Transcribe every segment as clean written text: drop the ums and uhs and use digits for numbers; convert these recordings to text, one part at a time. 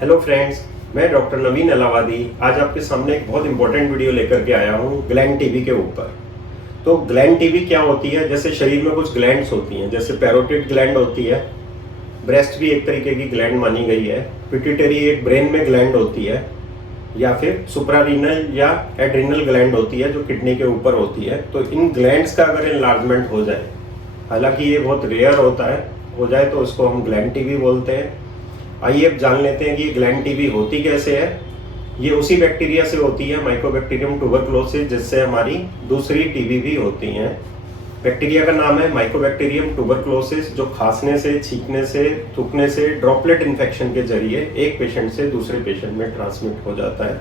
Hello friends, मैं doctor नवीन अलावादी आज आपके सामने एक बहुत इंपॉर्टेंट वीडियो लेकर के आया हूँ ग्लैंड टीबी के ऊपर। तो ग्लैंड टीबी क्या होती है? जैसे शरीर में कुछ ग्लैंड्स होती हैं, जैसे पैरोटिड ग्लैंड होती है, ब्रेस्ट भी एक तरीके की ग्लैंड मानी गई है, पिट्यूटरी एक ब्रेन में ग्लैंड होती है, या फिर सुप्रारीनल या एड्रिनल ग्लैंड होती है जो किडनी के ऊपर होती है। तो इन ग्लैंड्स का अगर एनलार्जमेंट हो जाए, हालांकि ये बहुत रेयर होता है, हो जाए तो उसको हम ग्लैंड टीबी बोलते हैं। आइए अब जान लेते हैं कि ग्लैंड टीबी होती कैसे है। ये उसी बैक्टीरिया से होती है, माइकोबैक्टीरियम ट्यूबरकुलोसिस, जिससे हमारी दूसरी टीबी भी होती है। बैक्टीरिया का नाम है माइकोबैक्टीरियम ट्यूबरकुलोसिस, जो खांसने से, छींकने से, थूकने से, ड्रॉपलेट इन्फेक्शन के जरिए एक पेशेंट से दूसरे पेशेंट में ट्रांसमिट हो जाता है।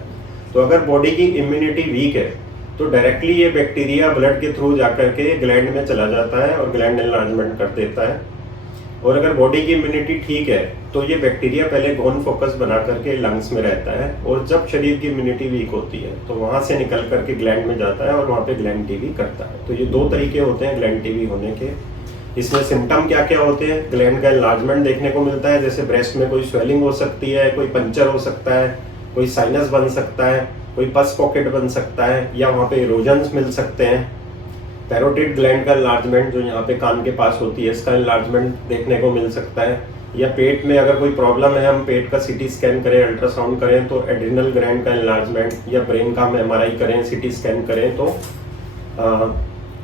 तो अगर बॉडी की इम्यूनिटी वीक है तो डायरेक्टली ये बैक्टीरिया ब्लड के थ्रू जाकर के ग्लैंड में चला जाता है और ग्लैंड एनलार्जमेंट कर देता है। और अगर बॉडी की इम्यूनिटी ठीक है तो ये बैक्टीरिया पहले गोन फोकस बना करके लंग्स में रहता है, और जब शरीर की इम्यूनिटी वीक होती है तो वहां से निकल करके ग्लैंड में जाता है और वहां पे ग्लैंड टीबी करता है। तो ये दो तरीके होते हैं ग्लैंड टीबी होने के। इसमें सिम्टम क्या क्या होते हैं? ग्लैंड का एनलार्जमेंट देखने को मिलता है, जैसे ब्रेस्ट में कोई स्वेलिंग हो सकती है, कोई पंचर हो सकता है, कोई साइनस बन सकता है, कोई पस पॉकेट बन सकता है, या वहाँ पे इरोजन्स मिल सकते हैं। पैरोटिड ग्लैंड का एनलार्जमेंट जो यहाँ पे कान के पास होती है, इसका एनलार्जमेंट देखने को मिल सकता है। या पेट में अगर कोई प्रॉब्लम है, हम पेट का सीटी स्कैन करें, अल्ट्रासाउंड करें तो एड्रिनल ग्लैंड का एनलार्जमेंट, या ब्रेन का हम एमआरआई करें, सीटी स्कैन करें तो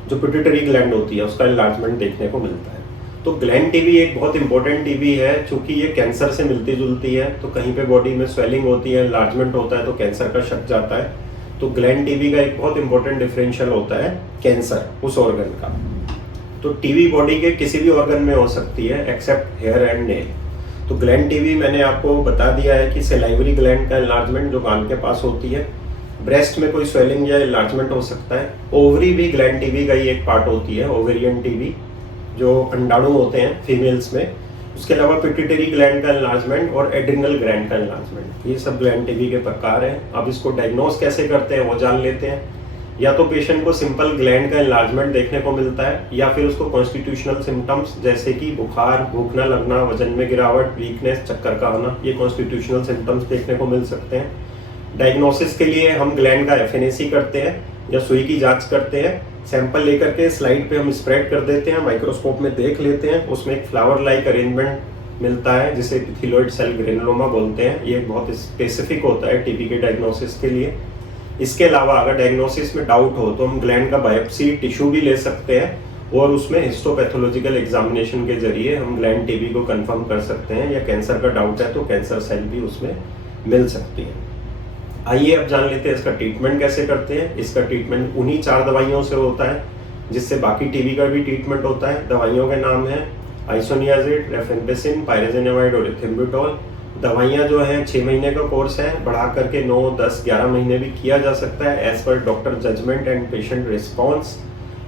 जो पिट्यूटरी ग्लैंड होती है उसका एनलार्जमेंट देखने को मिलता है। तो ग्लैंड टीबी एक बहुत इंपॉर्टेंट टीबी है, चूंकि ये कैंसर से मिलती जुलती है। तो कहीं पे बॉडी में स्वेलिंग होती है, एनलार्जमेंट होता है तो कैंसर का शक जाता है। तो ग्लैंड टीबी का एक बहुत इंपॉर्टेंट डिफरेंशियल होता है कैंसर, उस ऑर्गन का। तो टीबी बॉडी के किसी भी ऑर्गन में हो सकती है एक्सेप्ट हेयर एंड नेल। तो ग्लैंड टीबी मैंने आपको बता दिया है कि सलाइवरी ग्लैंड का एनलार्जमेंट जो कान के पास होती है, ब्रेस्ट में कोई स्वेलिंग या एनलार्जमेंट हो सकता है। ओवरी भी ग्लैंड टीबी का ही एक पार्ट होती है, ओवेरियन टीबी, जो अंडाणु होते हैं फीमेल्स में। उसके अलावा पिट्यूटरी ग्लैंड का एनलार्जमेंट और एड्रिनल ग्लैंड का एनलार्जमेंट, ये सब ग्लैंड टीबी के प्रकार हैं। अब इसको डायग्नोस कैसे करते हैं वो जान लेते हैं। या तो पेशेंट को सिंपल ग्लैंड का एनलार्जमेंट देखने को मिलता है, या फिर उसको कॉन्स्टिट्यूशनल सिम्टम्स जैसे कि बुखार, भूख न लगना, वजन में गिरावट, वीकनेस, चक्कर का आना, ये कॉन्स्टिट्यूशनल सिम्टम्स देखने को मिल सकते हैं। डायग्नोसिस के लिए हम ग्लैंड का एफएनएसी करते हैं या सुई की जांच करते हैं। सैंपल लेकर के स्लाइड पे हम स्प्रेड कर देते हैं, माइक्रोस्कोप में देख लेते हैं, उसमें एक फ्लावर लाइक अरेंजमेंट मिलता है जिसे एपिथेलियोइड सेल ग्रेनुलोमा बोलते हैं। ये बहुत स्पेसिफिक होता है टीबी के डायग्नोसिस के लिए। इसके अलावा अगर डायग्नोसिस में डाउट हो तो हम ग्लैंड का बायोप्सी टिश्यू भी ले सकते हैं, और उसमें हिस्टोपैथोलॉजिकल एग्जामिनेशन के जरिए हम ग्लैंड टीबी को कंफर्म कर सकते हैं। या कैंसर का डाउट है तो कैंसर सेल भी उसमें मिल सकती है। आइए अब जान लेते हैं इसका ट्रीटमेंट कैसे करते हैं। इसका ट्रीटमेंट उन्हीं 4 दवाइयों से होता है जिससे बाकी टीबी का भी ट्रीटमेंट होता है। दवाइयों के नाम है आइसोनियाजिड, रेफेम्पिसिन, पायरेजिनामाइड और इथिम्बुटोल। दवाइयाँ जो हैं 6 महीने का कोर्स है, बढ़ा करके 9, 10, 11 महीने भी किया जा सकता है as per doctor judgement and patient response.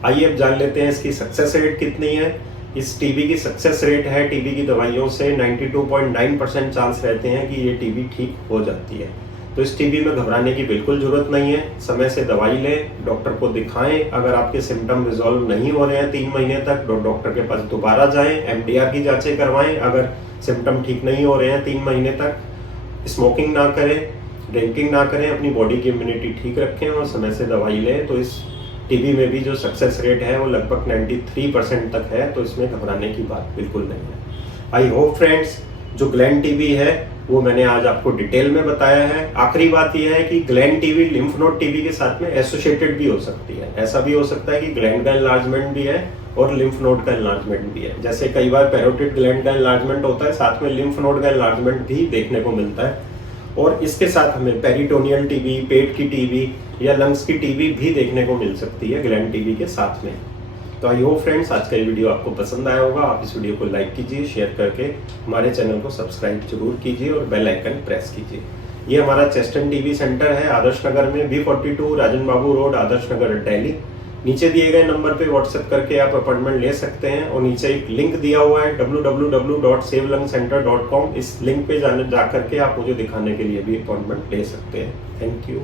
आइए अब जान लेते हैं इसकी सक्सेस रेट कितनी है। इस टीबी की सक्सेस रेट है, टीबी की दवाइयों से 92.9% चांस रहते हैं कि ये टीबी ठीक हो जाती है। तो इस टीबी में घबराने की बिल्कुल जरूरत नहीं है। समय से दवाई लें, डॉक्टर को दिखाएं। अगर आपके सिम्टम रिजॉल्व नहीं हो रहे हैं 3 महीने तक, डॉक्टर के पास दोबारा जाएं, एमडीआर की जांचें करवाएं। अगर सिम्टम ठीक नहीं हो रहे हैं 3 महीने तक, स्मोकिंग ना करें, ड्रिंकिंग ना करें, अपनी बॉडी की इम्यूनिटी ठीक रखें और समय से दवाई लें। तो इस टीबी में भी जो सक्सेस रेट है वो लगभग 93% तक है। तो इसमें घबराने की बात बिल्कुल नहीं है। आई होप फ्रेंड्स, जो ग्लैंड टीबी है वो मैंने आज आपको डिटेल में बताया है। आखिरी बात यह है कि gland TB lymph node TB के साथ में एसोसिएटेड भी हो सकती है। ऐसा भी हो सकता है कि ग्लैंड का एनलार्जमेंट भी है और लिम्फ नोड का एनलार्जमेंट भी है। जैसे कई बार पैरोटिड ग्लैंड का एनलार्जमेंट होता है, साथ में लिम्फ नोड का एनलार्जमेंट भी देखने को मिलता है। और इसके साथ हमें पेरिटोनियल टीबी, पेट की टीबी या लंग्स की टीबी भी देखने को मिल सकती है ग्लैंड टीबी के साथ में। तो आई होप फ्रेंड्स, आज का ये वीडियो आपको पसंद आया होगा। आप इस वीडियो को लाइक कीजिए, शेयर करके हमारे चैनल को सब्सक्राइब जरूर कीजिए और बेल आइकन प्रेस कीजिए। ये हमारा चेस्ट एंड टीबी सेंटर है आदर्श नगर में, B42 राजन बाबू रोड, आदर्श नगर, दिल्ली। नीचे दिए गए नंबर पे व्हाट्सएप करके आप अपॉइंटमेंट ले सकते हैं, और नीचे एक लिंक दिया हुआ है www.savelungcenter.com। इस लिंक पे जा करके आप मुझे दिखाने के लिए भी अपॉइंटमेंट ले सकते हैं। Thank you.